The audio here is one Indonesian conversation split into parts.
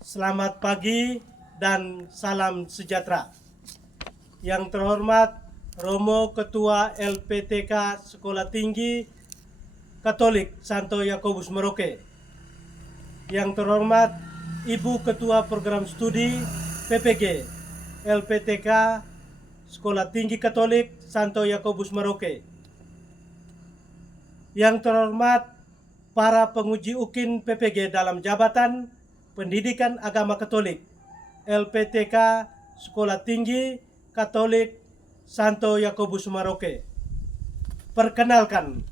Selamat pagi dan salam sejahtera. Yang terhormat Romo Ketua LPTK Sekolah Tinggi Katolik Santo Yakobus Merauke. Yang terhormat Ibu Ketua Program Studi PPG LPTK Sekolah Tinggi Katolik Santo Yakobus Merauke. Yang terhormat para penguji UKIN PPG dalam jabatan Pendidikan Agama Katolik LPTK Sekolah Tinggi Katolik Santo Yakobus Merauke. Perkenalkan,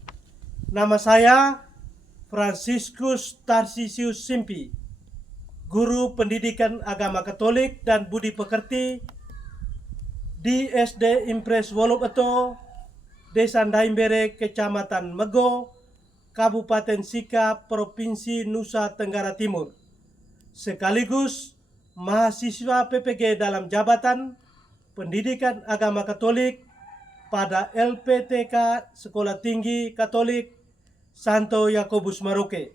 nama saya Franciscus Tarsisius Simpi, Guru Pendidikan Agama Katolik dan Budi Pekerti di SD Impres Wolobeto, Desa Ndaimbere, Kecamatan Mego, Kabupaten Sika, Provinsi Nusa Tenggara Timur, sekaligus mahasiswa PPG dalam jabatan Pendidikan Agama Katolik pada LPTK Sekolah Tinggi Katolik Santo Yakobus Merauke,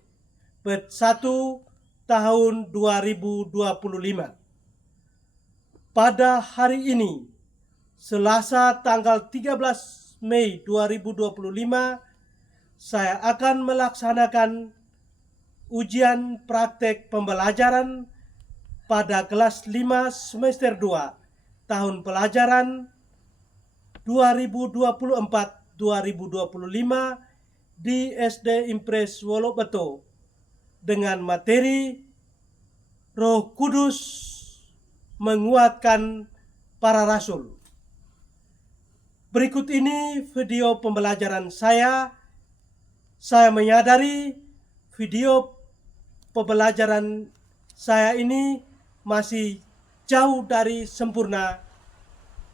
PET 1 tahun 2025. Pada hari ini, Selasa tanggal 13 Mei 2025, saya akan melaksanakan ujian praktek pembelajaran pada kelas 5 semester 2 tahun pelajaran 2024-2025 di SD Impres Wolobeto dengan materi Roh Kudus menguatkan para rasul. Berikut ini video pembelajaran saya. Saya menyadari video pembelajaran saya ini masih jauh dari sempurna,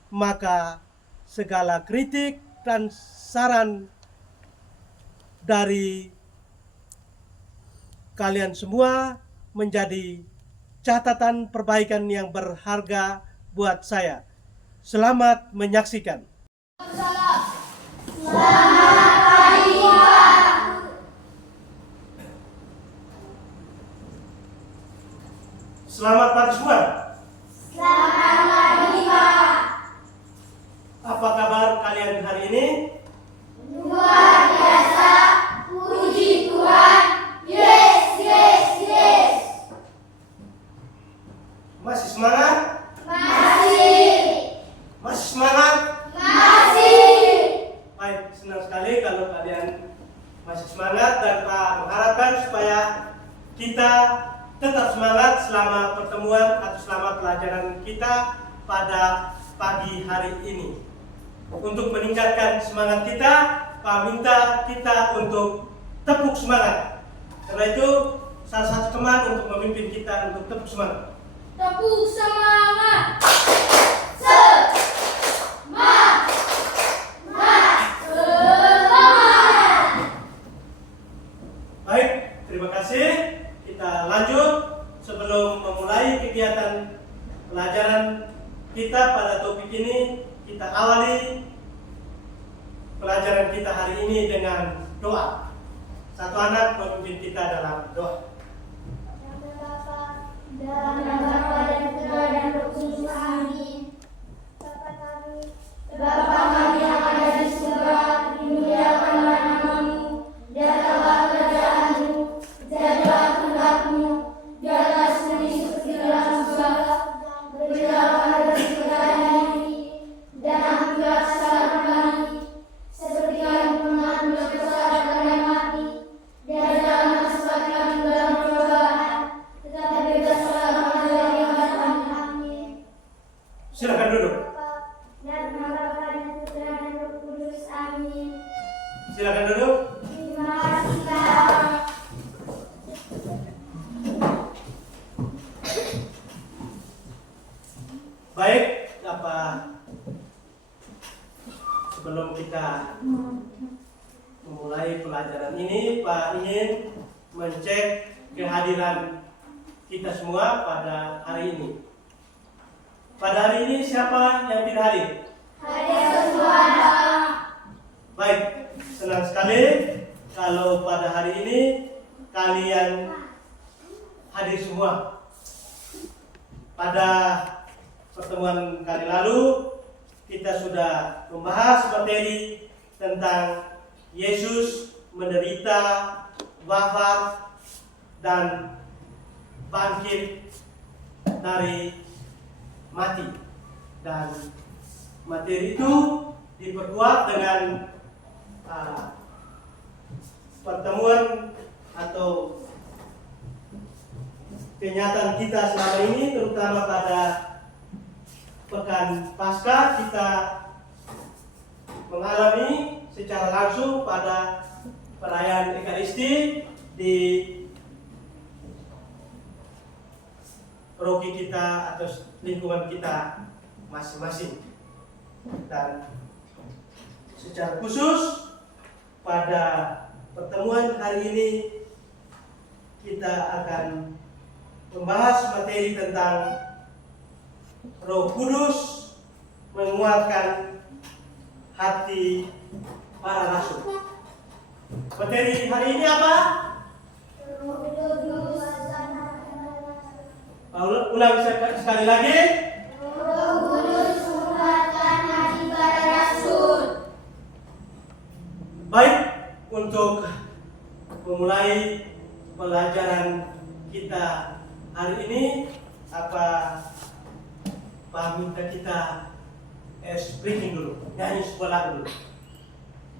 maka segala kritik dan saran dari kalian semua menjadi catatan perbaikan yang berharga buat saya. Selamat menyaksikan. Selamat pagi semua. Selamat pagi, Pak. Apa kabar kalian hari ini? Luar biasa. Puji Tuhan. Yes, yes, yes. Masih semangat? Masih. Masih semangat? Masih. Baik, senang sekali kalau kalian masih semangat dan Pak mengharapkan supaya kita tetap semangat selama pertemuan atau selama pelajaran kita pada pagi hari ini. Untuk meningkatkan semangat kita, Pak minta kita untuk tepuk semangat. Karena itu salah satu teman untuk memimpin kita untuk tepuk semangat. Tepuk semangat. Semangat. Baik, terima kasih. Kita lanjut. Sebelum memulai kegiatan pelajaran kita pada topik ini, kita awali pelajaran kita hari ini dengan doa. Satu anak memimpin kita dalam doa. Dan Bapa dan Putra dan Roh Kudus. Amin. Bapa kami yang ada di surga, dimuliakanlah namamu, datanglah kerajaanmu, jadilah kehendak-mu di atas bumi seperti dalam surga. Berilah kami rezeki kami ini, dan ampunilah kesalahan kami, seperti kami pernah mengampuni kesalahan kami, dan jangan masukkan kami ke dalam pencobaan, tetapi bebaskanlah kami dari yang jahat. Amin. Silakan duduk. Dan Bapa dan Putra dan Roh Kudus. Amin. Silakan duduk. Terima kasih, Kak. Baik, sebelum kita memulai pelajaran ini, Pak ingin mencek kehadiran kita semua pada hari ini. Pada hari ini siapa yang tidak hadir? Hadir semua. Baik, senang sekali kalau pada hari ini kalian hadir semua. Pada pertemuan kali lalu kita sudah membahas materi tentang Yesus menderita, wafat, dan bangkit dari mati. Dan materi itu diperkuat dengan pertemuan atau kenyataan kita selama ini, terutama pada pekan Paskah kita mengalami secara langsung pada perayaan Ekaristi di paroki kita atau lingkungan kita masing-masing. Dan secara khusus pada pertemuan hari ini kita akan membahas materi tentang Roh Kudus menguatkan hati para rasul. Materi hari ini apa? Ulang sekali lagi. Roh Kudus menguatkan hati para rasul. Baik, untuk memulai pelajaran kita hari ini, Pak minta kita speaking dulu, nyanyi sebuah lagu dulu.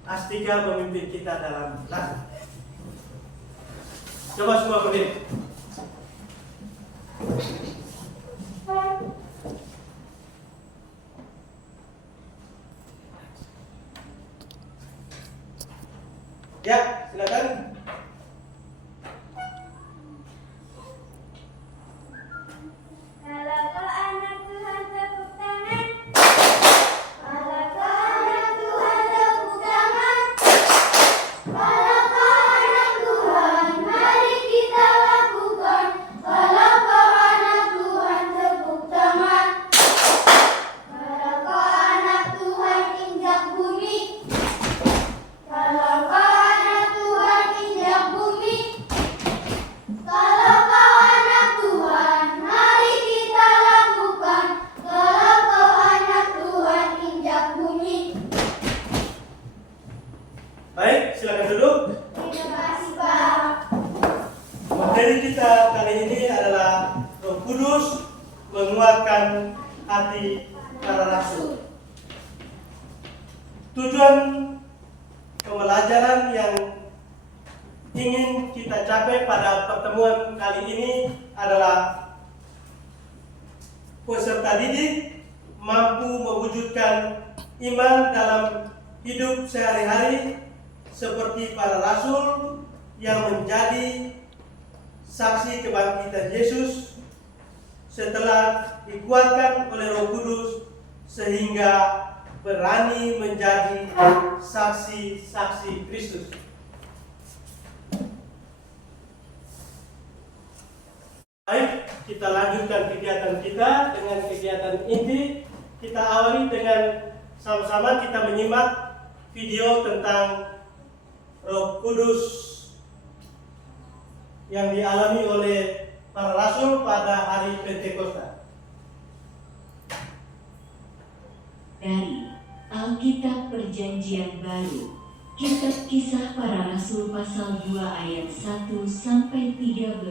Astika memimpin kita dalam lagu. Coba semua berdiri. Ya, silakan. Kalau kau anak Tuhan tepuk tangan. Kalau kau anak Tuhan tepuk tangan. Kalau kau anak Tuhan, mari kita lakukan. Kalau kau anak Tuhan tepuk tangan. Kalau kau anak Tuhan injak bumi. Kalau kau anak Tuhan injak bumi. Kalau kau anak Tuhan, mari kita lakukan. Kalau kau anak Tuhan injak bumi. Baik, silakan duduk. Terima kasih Pak. Materi kita kali ini adalah Roh Kudus menguatkan hati para rasul. Tujuan pembelajaran yang ingin kita capai pada pertemuan kali ini adalah peserta didik mampu mewujudkan iman dalam hidup sehari-hari seperti para rasul yang menjadi saksi kebangkitan Yesus setelah dikuatkan oleh Roh Kudus sehingga berani menjadi saksi-saksi Kristus. Baik, kita lanjutkan kegiatan kita dengan kegiatan inti. Kita awali dengan sama-sama kita menyimak video tentang Roh Kudus yang dialami oleh para rasul pada hari Pentakosta. Dari Alkitab Perjanjian Baru, Kitab Kisah Para Rasul pasal 2 ayat 1 sampai 13.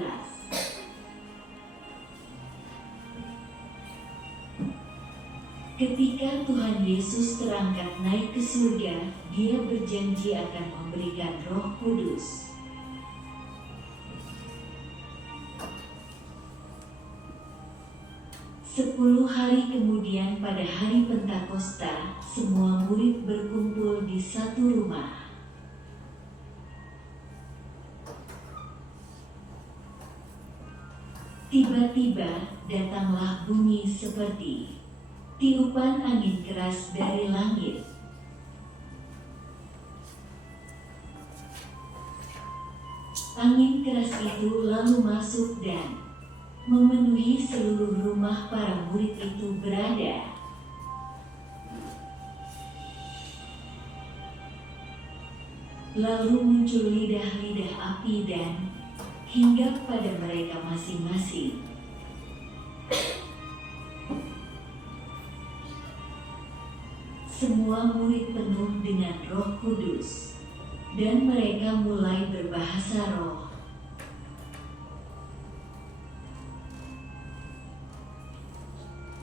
Ketika Tuhan Yesus terangkat naik ke surga, Dia berjanji akan memberikan Roh Kudus. Sepuluh hari kemudian pada hari Pentakosta, semua murid berkumpul di satu rumah. Tiba-tiba datanglah bunyi seperti tiupan angin keras dari langit. Angin keras itu lalu masuk dan memenuhi seluruh rumah para murid itu berada. Lalu muncul lidah-lidah api dan hinggap pada mereka masing-masing. semua murid penuh dengan Roh Kudus, dan mereka mulai berbahasa roh.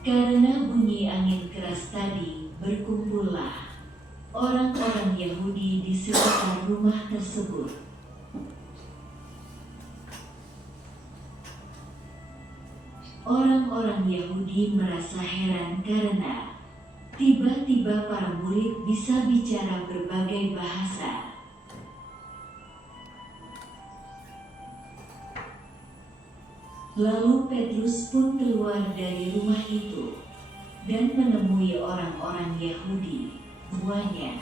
Karena bunyi angin keras tadi, berkumpullah orang-orang Yahudi di sekitar rumah tersebut. Orang-orang Yahudi merasa heran karena tiba-tiba para murid bisa bicara berbagai bahasa. Lalu Petrus pun keluar dari rumah itu dan menemui orang-orang Yahudi semuanya.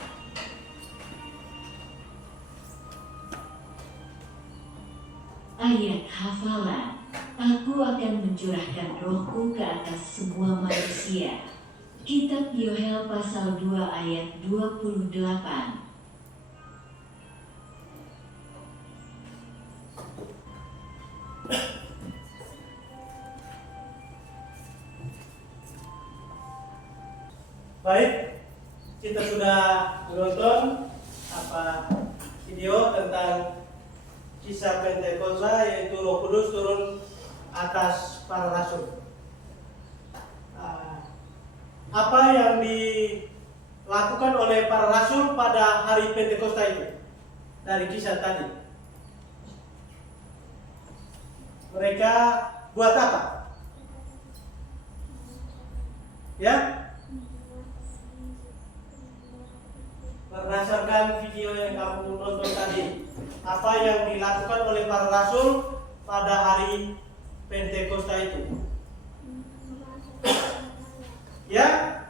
Ayat hafalan. Aku akan mencurahkan rohku ke atas semua manusia. Kitab Yoel pasal 2 ayat 28. Baik, kita sudah menonton video tentang kisah Pentakosta, yaitu Roh Kudus turun atas para rasul. Apa yang dilakukan oleh para rasul pada hari Pentakosta itu dari kisah tadi? Mereka buat apa? Ya? Berdasarkan video yang kamu nonton tadi, apa yang dilakukan oleh para rasul pada hari Pentakosta itu? Ya,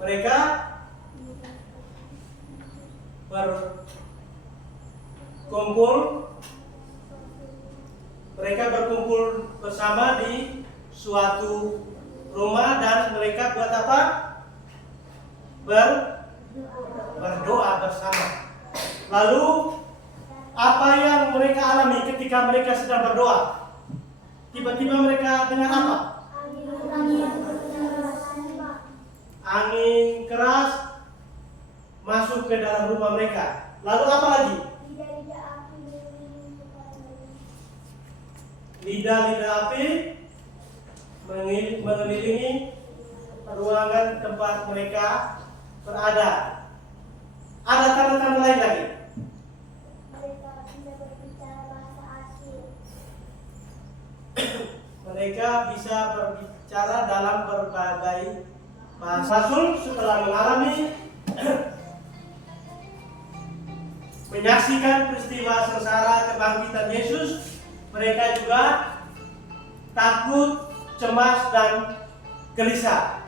mereka berkumpul bersama di suatu rumah, dan mereka buat apa? Berdoa bersama. Lalu apa yang mereka alami ketika mereka sedang berdoa? Tiba-tiba mereka dengar apa? Angin keras masuk ke dalam rumah mereka. Lalu apa lagi? Lidah-lidah api mengelilingi ruangan tempat mereka berada. Ada tanda-tanda lain lagi. Mereka bisa berbicara dalam berbagai bahasa. Rasul setelah mengalami menyaksikan peristiwa sengsara kebangkitan Yesus, mereka juga takut, cemas, dan gelisah.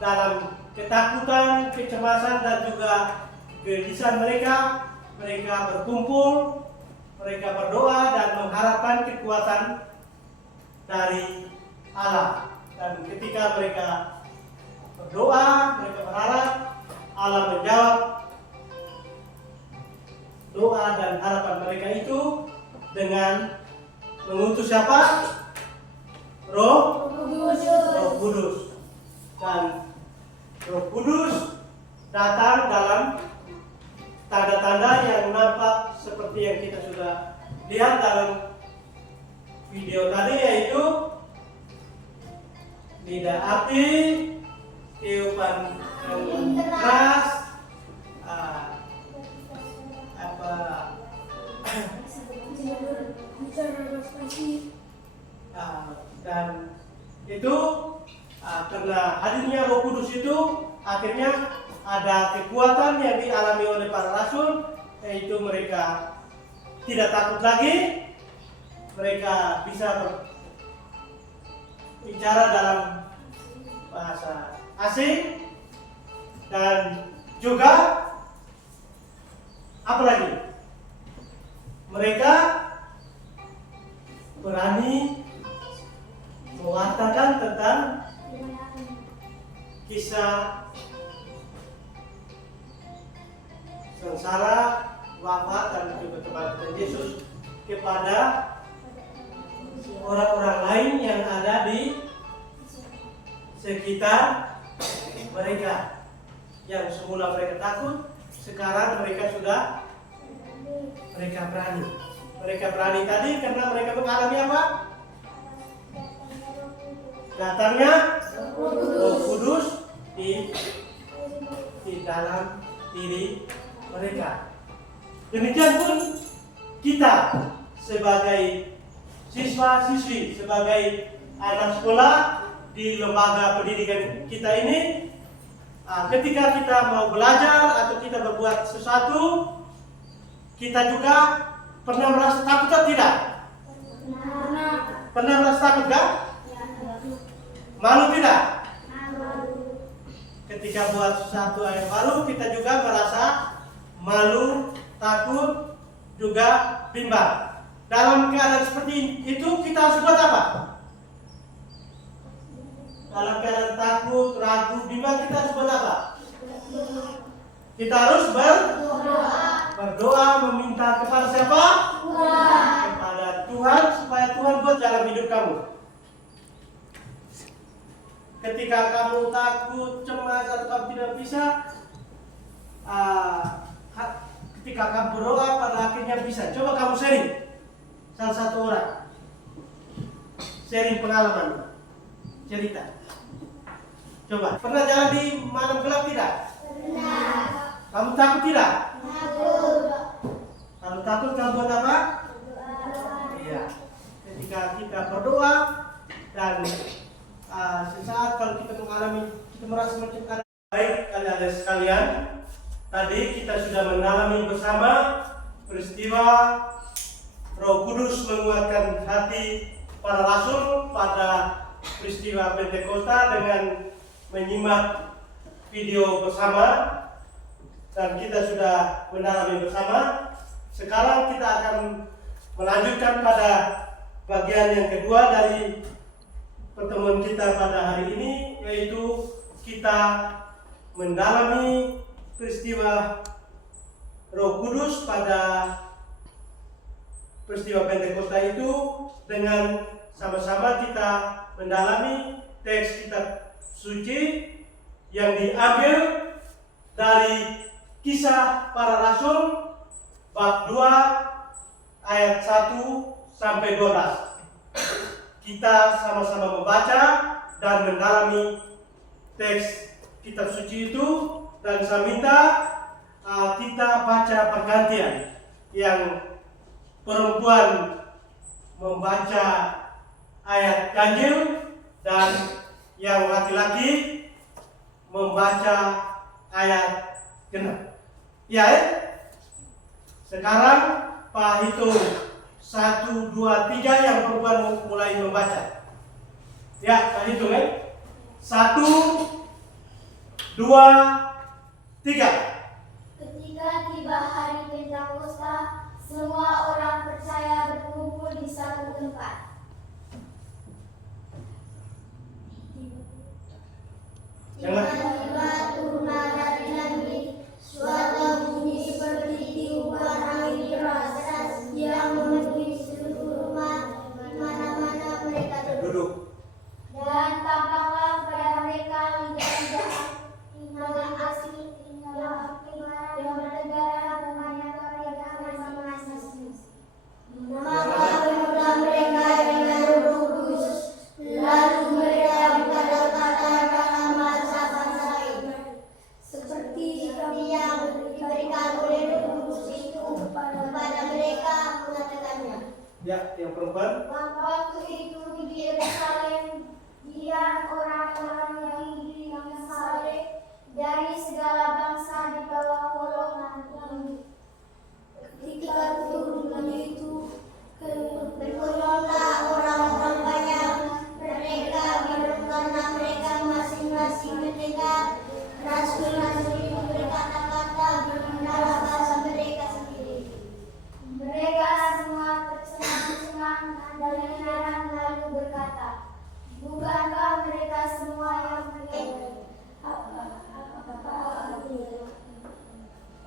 Dalam ketakutan, kecemasan, dan juga kegelisahan mereka berkumpul, mereka berdoa dan mengharapkan kekuatan dari Allah. Dan ketika mereka berdoa, mereka berharap, Allah menjawab doa dan harapan mereka itu dengan mengutus siapa? Roh Kudus. Dan Roh Kudus datang dalam tanda-tanda yang nampak seperti yang kita sudah lihat dalam video tadi, yaitu lidah api, tiupan yang keras, dan itu karena hadirnya Roh Kudus itu akhirnya ada kekuatan yang dialami oleh para rasul, yaitu mereka tidak takut lagi, mereka bisa berbicara dalam bahasa asing, dan juga apa lagi? Mereka berani mengatakan tentang kisah sengsara, wafat, dan juga kebangkitan Yesus kepada orang-orang lain yang ada di sekitar mereka. Yang semula mereka takut, sekarang mereka berani. Mereka berani tadi karena mereka mengalami apa? Datangnya Roh Kudus di dalam diri mereka. Demikian pun kita sebagai siswa-siswi, sebagai anak sekolah di lembaga pendidikan kita ini, ketika kita mau belajar atau kita berbuat sesuatu, kita juga pernah merasa takut atau tidak? Pernah merasa takut gak? Malu tidak? Ketika buat sesuatu yang baru, kita juga merasa malu, takut, juga bimbang. Dalam keadaan seperti itu kita harus buat apa? Dalam keadaan takut, ragu, bimbang, kita harus buat apa? Kita harus berdoa, meminta kepada siapa? Kepada Tuhan, supaya Tuhan buat dalam hidup kamu. Ketika kamu takut, cemas, atau kamu tidak bisa, ketika kamu berdoa, pada akhirnya bisa. Coba kamu sharing, salah satu orang sharing pengalaman, cerita. Coba, pernah jalan di malam gelap tidak? Pernah. Kamu takut tidak? Takut. Kalau takut kamu buat apa? Iya. Ketika kita berdoa dan sesaat kalau kita mengalami, kita merasa macam baik adik-adik sekalian. Tadi kita sudah mengalami bersama peristiwa Roh Kudus menguatkan hati para rasul pada peristiwa Pentakosta dengan menyimak video bersama, dan kita sudah mendalami bersama. Sekarang kita akan melanjutkan pada bagian yang kedua dari pertemuan kita pada hari ini, yaitu kita mendalami peristiwa Roh Kudus pada peristiwa Pentakosta itu dengan sama-sama kita mendalami teks kitab suci yang diambil dari Kisah Para Rasul bab 2 ayat 1 sampai 12. Kita sama-sama membaca dan mendalami teks kitab suci itu, dan saya minta kita baca pergantian. Yang perempuan membaca ayat ganjil dan yang laki-laki membaca ayat genap. Ya, sekarang Pak hitung 1, 2, 3 yang perempuan mulai membaca. Ya, Pak hitung 1, 2, 3. Ketika tiba hari Pentakosta, semua orang percaya berkumpul di satu tempat. Tiba-tiba turunlah dari langit suara bunyi seperti tiupan angin keras yang memenuhi seluruh rumah di mana-mana mereka Duduk. Dan tampaklah kepada mereka lidah-lidah yang asing yang bernegara namanya mereka masing-masing. Maka penuhlah mereka dengan Roh Kudus, lalu mereka berkata-kata dalam bahasa-bahasa lain, seperti yang diberikan oleh Roh Kudus itu kepada mereka mengatakannya. Ya, yang perempuan. Waktu itu di Yerusalem diam orang-orang Yahudi yang saleh dari segala bangsa di bawah golongan langit. Ketika turun itu, bergolonglah orang-orang banyak. Mereka bilang karena mereka masing-masing mendengar rasul-rasul itu berkata-kata dalam bahasa mereka sendiri. Mereka semua tercengang-cengang dan heran lalu berkata, bukankah mereka semua yang mendengar?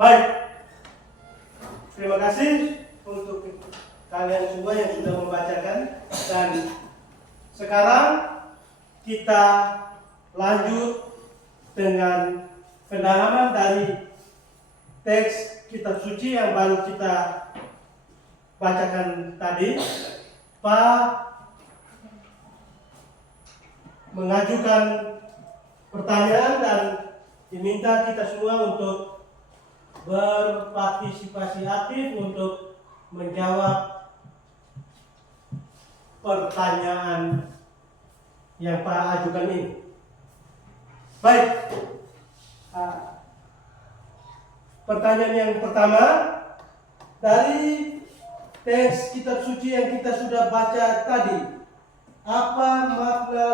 Baik. Terima kasih untuk kalian semua yang sudah membacakan, dan sekarang kita lanjut dengan pendalaman dari teks kitab suci yang baru kita bacakan tadi. Pak mengajukan pertanyaan dan diminta kita semua untuk berpartisipasi aktif untuk menjawab pertanyaan yang Pak ajukan ini. Baik, pertanyaan yang pertama dari teks kitab suci yang kita sudah baca tadi. Apa makna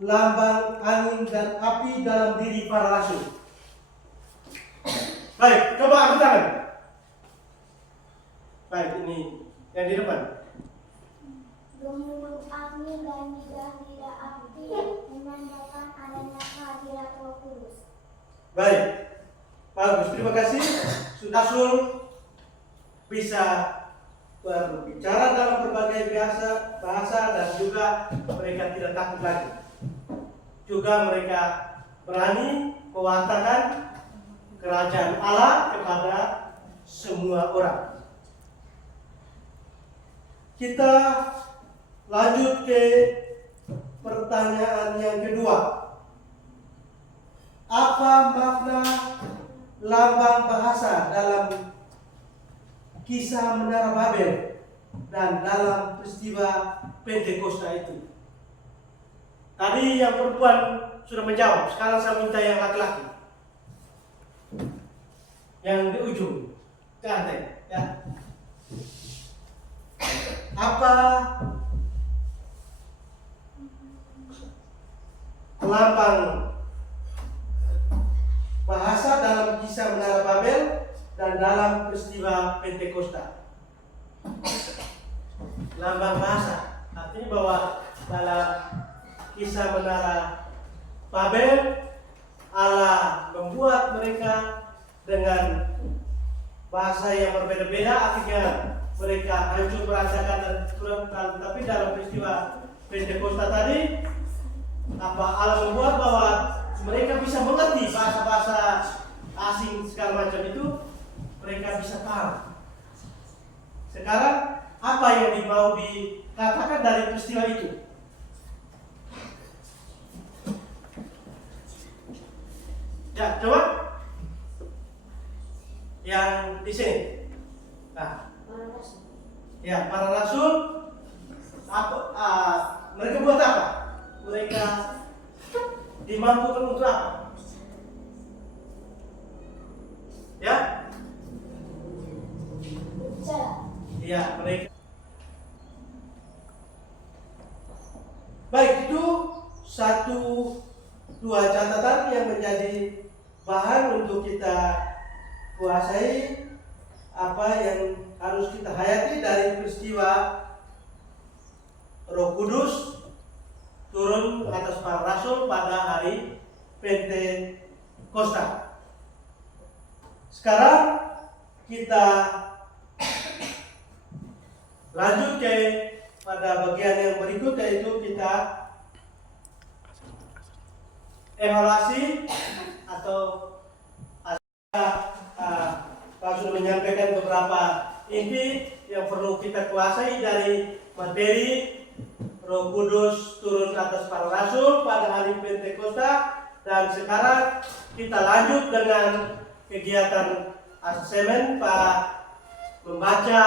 lambang angin dan api dalam diri para rasul? Baik, coba angkat tangan. Baik, ini yang di depan. Gemuruh angin dan lidah-lidah api menandakan adanya kehadirat Roh Kudus. Baik, bagus. Terima kasih. Rasul bisa berbicara dalam berbagai bahasa dan juga mereka tidak takut lagi. Juga mereka berani mewartakan kerajaan Allah kepada semua orang. Kita lanjut ke pertanyaan yang kedua. Apa makna lambang bahasa dalam kisah Menara Babel dan dalam peristiwa Pentakosta itu? Tadi yang perempuan sudah menjawab, sekarang saya minta yang laki-laki. Yang di ujung, cantik, ya. Apa lambang bahasa dalam kisah Menara Babel dan dalam peristiwa Pentakosta? Lambang bahasa artinya bahwa dalam kisah Menara Babel Allah membuat mereka dengan bahasa yang berbeda-beda, akhirnya mereka hancur berantakan dan kurang. Tapi dalam peristiwa Pentakosta tadi, apa Allah membuat bahwa mereka bisa mengerti bahasa-bahasa asing segala macam itu, mereka bisa paham. Sekarang apa yang mau dikatakan dari peristiwa itu? Ya, coba yang di sini. Nah, ya, para rasul mereka buat apa? Mereka dimampukan untuk apa? Ya? Ya, mereka. Baik, itu dua catatan yang menjadi bahan untuk kita kuasai apa yang harus kita hayati dari peristiwa Roh Kudus turun atas para rasul pada hari Pentakosta. Sekarang kita lanjut ke pada bagian yang berikut, yaitu kita evaluasi atau Pak sudah menyampaikan beberapa inti yang perlu kita kuasai dari materi Roh Kudus turun atas para rasul pada hari Pentakosta. Dan sekarang kita lanjut dengan kegiatan asemen. Pak membaca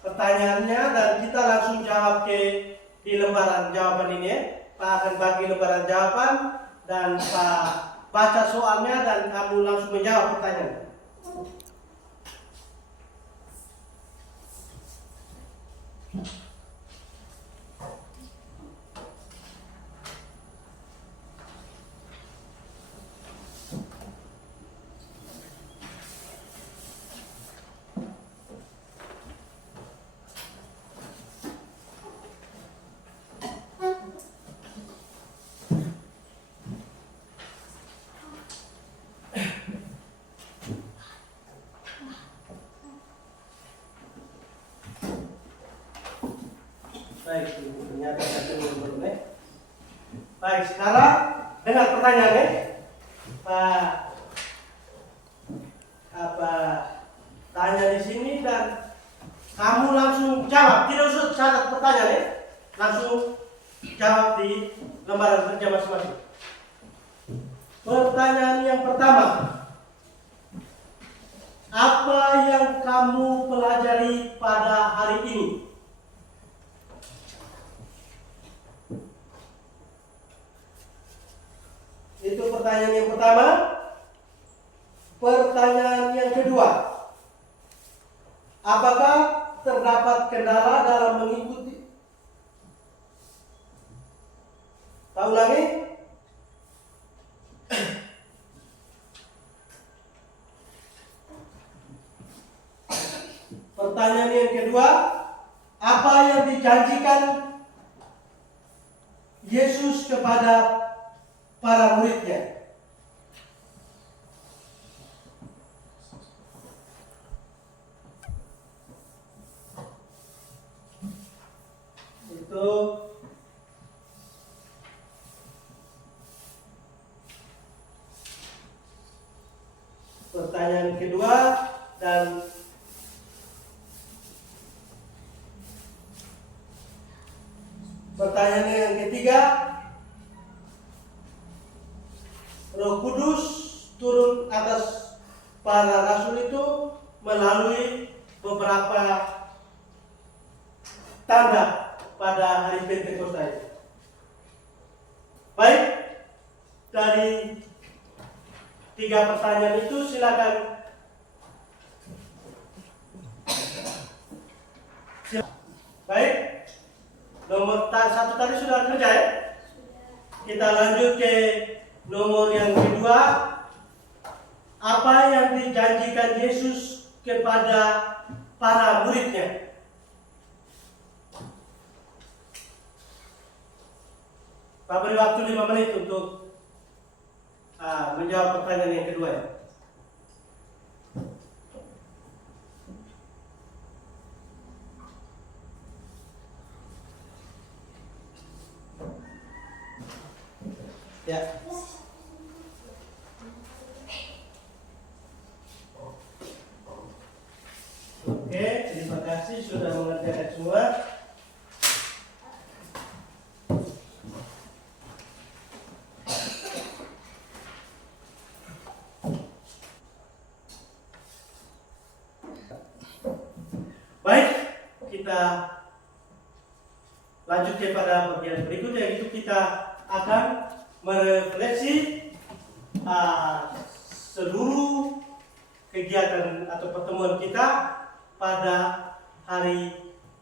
pertanyaannya dan kita langsung jawab di lembaran jawaban ini. Pak akan bagi lembaran jawaban dan Pak baca soalnya dan kamu langsung menjawab pertanyaan. Baik, ternyata satu belum. Baik, sekarang dengan pertanyaannya, Pak tanya di sini dan kamu langsung jawab, tidak usah catat pertanyaannya, langsung jawab di lembaran kerja masing-masing. Pertanyaan yang pertama, apa yang kamu pelajari pada hari ini? Itu pertanyaan yang pertama. Pertanyaan yang kedua, apakah terdapat kendala dalam mengikuti? Saya ulangi. Pertanyaan yang kedua, apa yang dijanjikan Yesus kepada para muridnya? Itu pertanyaan kedua. Dan pertanyaan yang ketiga, Roh Kudus turun atas para rasul itu melalui beberapa tanda pada hari Pentakosta. Baik, dari 3 pertanyaan itu silakan. Baik, nomor 1 tadi sudah kerja ya. Kita lanjut ke nomor yang kedua. Apa yang dijanjikan Yesus kepada para muridnya? Pak beri waktu 5 menit untuk menjawab pertanyaan yang kedua ya. Ya. Oke, terima kasih sudah mengerjakan semua. Baik, kita lanjut kepada bagian berikutnya, yaitu kita akan merefleksi seluruh kegiatan atau pertemuan kita pada hari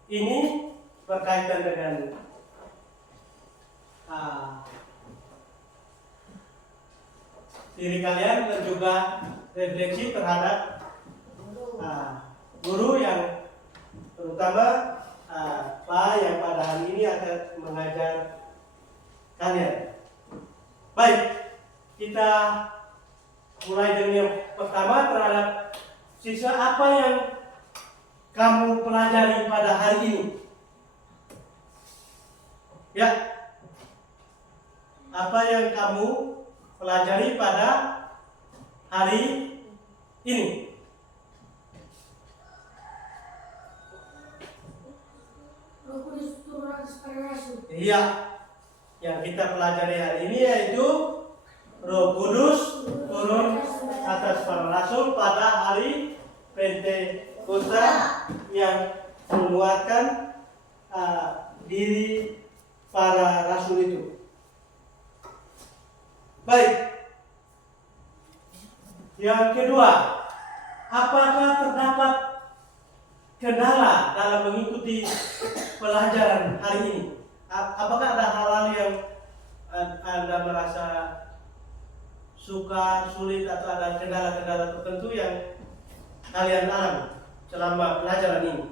ini berkaitan dengan diri kalian dan juga refleksi terhadap guru yang terutama Pak yang pada hari ini akan mengajar kalian. Baik, kita mulai dengan yang pertama terhadap siswa, apa yang kamu pelajari pada hari ini? Ya, apa yang kamu pelajari pada hari ini? Roh Kudus turun atas para rasul. Iya, yang kita pelajari hari ini yaitu Roh Kudus turun atas para rasul pada hari Pentakosta yang menguatkan diri para rasul itu. Baik. Yang kedua, apakah terdapat kendala dalam mengikuti pelajaran hari ini? Apakah ada hal-hal yang Anda merasa suka, sulit, atau ada kendala-kendala tertentu yang kalian alami selama pelajaran ini?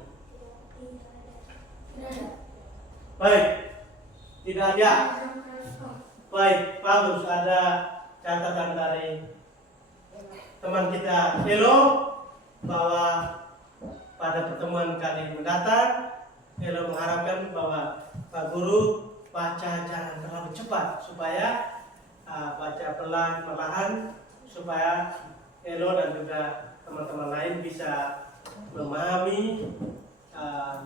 Baik, tidak ada. Baik, bagus. Ada catatan dari teman kita Elo bahwa pada pertemuan kali mendatang Elo mengharapkan bahwa Pak Guru baca jangan terlalu cepat, supaya baca pelan perlahan, supaya Elo dan juga teman-teman lain bisa memahami,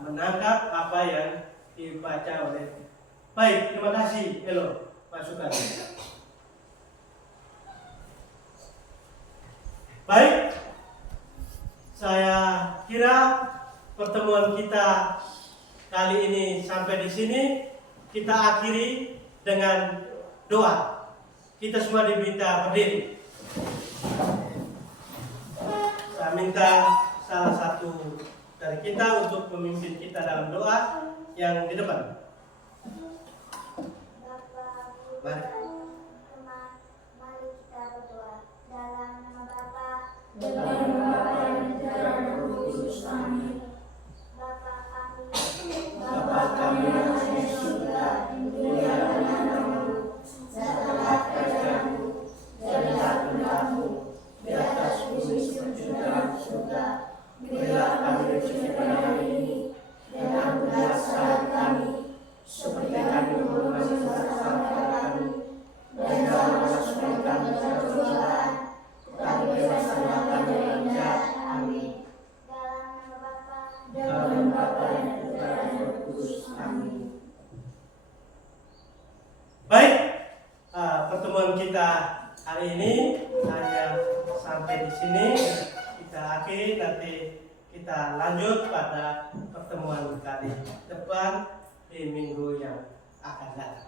menangkap apa yang dibaca oleh. Baik, terima kasih Elo, masukan. Baik, saya kira pertemuan kita kali ini sampai di sini. Kita akhiri dengan doa. Kita semua diminta berdiri. Saya minta salah satu dari kita untuk memimpin kita dalam doa yang di depan. Mari kita berdoa. Dalam nama Bapa, dalam nama Bapa dan Putra dan Roh Kudus. Amin. Bapa kami, Bapa kami yang ada di surga, dimuliakanlah namamu, datanglah kerajaanmu, jadilah kehendakmu di atas bumi seperti dalam surga. Berilah kami rezeki pada hari ini, dan ampunilah kesalahan kami, seperti kami mengampuni kesalahan kami, dan jangan masukkan kami ke dalam cobaan, tetapi bebaskanlah kami dari yang jahat. Amin. dalam nama Bapa, Dalam nama Bapa dan Putra dan Roh Kudus. Amin. Baik, pertemuan kita hari ini hanya sampai di sini. Kita akhiri, nanti kita lanjut pada pertemuan kali depan di minggu yang akan datang.